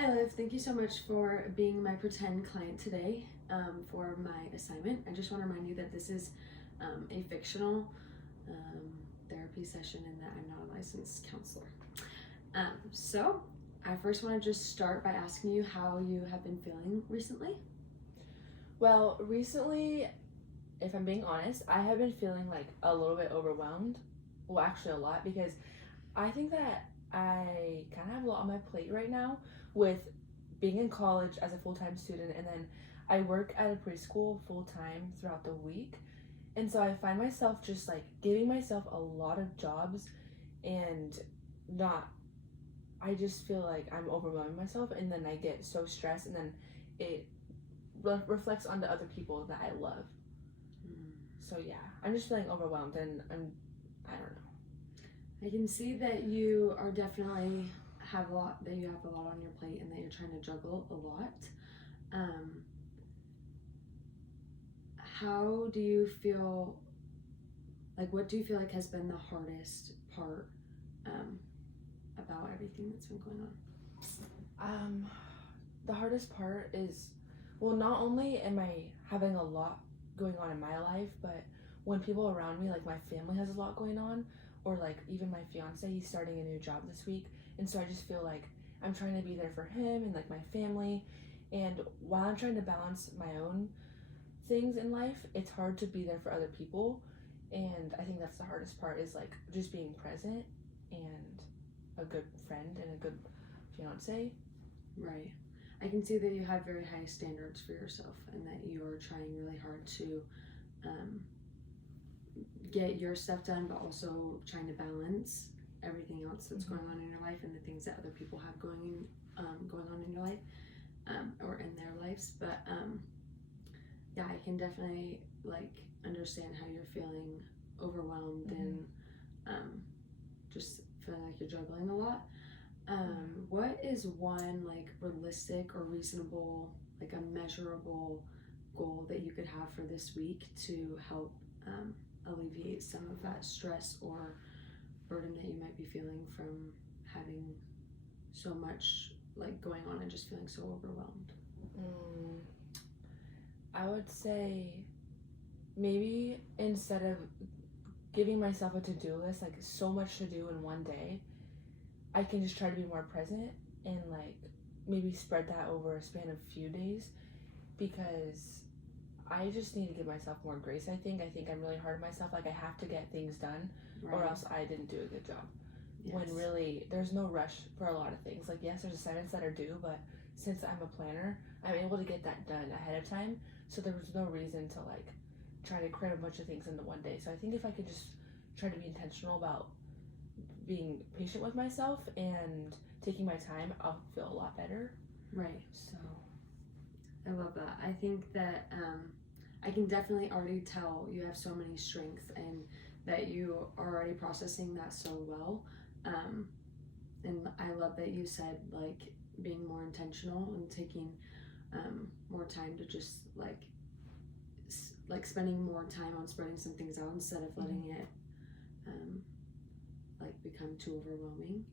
Hi Liv, thank you so much for being my pretend client today for my assignment. I just want to remind you that this is a fictional therapy session and that I'm not a licensed counselor. So I first want to just start by asking you how you have been feeling recently. Well, recently, if I'm being honest, I have been feeling like a little bit overwhelmed. Well, actually, a lot because I think that I kind of have a lot on my plate right now with being in college as a full time student, and then I work at a preschool full time throughout the week. And so I find myself just like giving myself a lot of jobs and not, I just feel like I'm overwhelming myself, and then I get so stressed, and then it reflects onto other people that I love. So yeah, I'm just feeling overwhelmed, and I don't know. I can see that you are definitely have a lot on your plate and that you're trying to juggle a lot. How do you feel, like what do you feel like has been the hardest part about everything that's been going on? The hardest part is, well, not only am I having a lot going on in my life, but when people around me, like my family has a lot going on, or like even my fiance, he's starting a new job this week, and so I just feel like I'm trying to be there for him and like my family, and while I'm trying to balance my own things in life, it's hard to be there for other people, and I think that's the hardest part, is like just being present and a good friend and a good fiance. Right. I can see that you have very high standards for yourself and that you are trying really hard to get your stuff done, but also trying to balance everything else that's going on in your life and the things that other people have going on in your life or in their lives. But yeah, I can definitely like understand how you're feeling overwhelmed and just feeling like you're juggling a lot. What is one like realistic or reasonable, like a measurable goal that you could have for this week to help alleviate some of that stress or burden that you might be feeling from having so much like going on and just feeling so overwhelmed? I would say maybe instead of giving myself a to-do list, like so much to do in one day, I can just try to be more present and like maybe spread that over a span of a few days, because I just need to give myself more grace. I think I'm really hard on myself. Like I have to get things done, or else I didn't do a good job. Yes. When really there's no rush for a lot of things. Like yes, there's assignments that are due, but since I'm a planner, I'm able to get that done ahead of time. So there was no reason to like try to cram a bunch of things into one day. So I think if I could just try to be intentional about being patient with myself and taking my time, I'll feel a lot better. Right. So I love that. I think that I can definitely already tell you have so many strengths and that you are already processing that so well. And I love that you said like being more intentional and taking more time to just like spending more time on spreading some things out instead of letting it like become too overwhelming.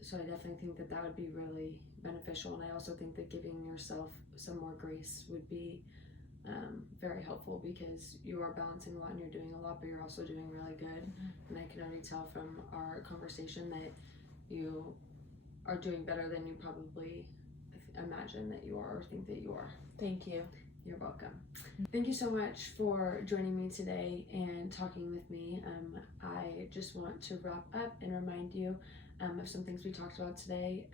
So I definitely think that that would be really beneficial, and I also think that giving yourself some more grace would be very helpful, because you are balancing a lot and you're doing a lot, but you're also doing really good. And I can already tell from our conversation that you are doing better than you probably imagine that you are or think that you are. Thank you. You're welcome. Thank you so much for joining me today and talking with me. I just want to wrap up and remind you of some things we talked about today.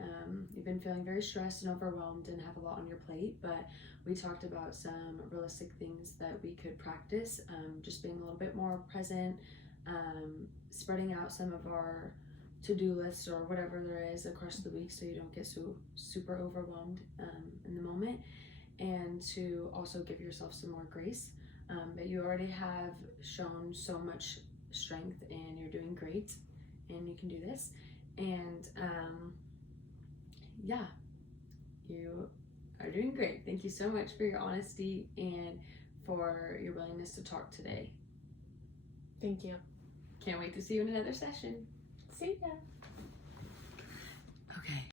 You've been feeling very stressed and overwhelmed and have a lot on your plate, but we talked about some realistic things that we could practice, just being a little bit more present, spreading out some of our to-do lists or whatever there is across the week so you don't get so super overwhelmed in the moment, and to also give yourself some more grace. But you already have shown so much strength and you're doing great and you can do this. And yeah, you are doing great. Thank you so much for your honesty and for your willingness to talk today. Thank you. Can't wait to see you in another session. See ya.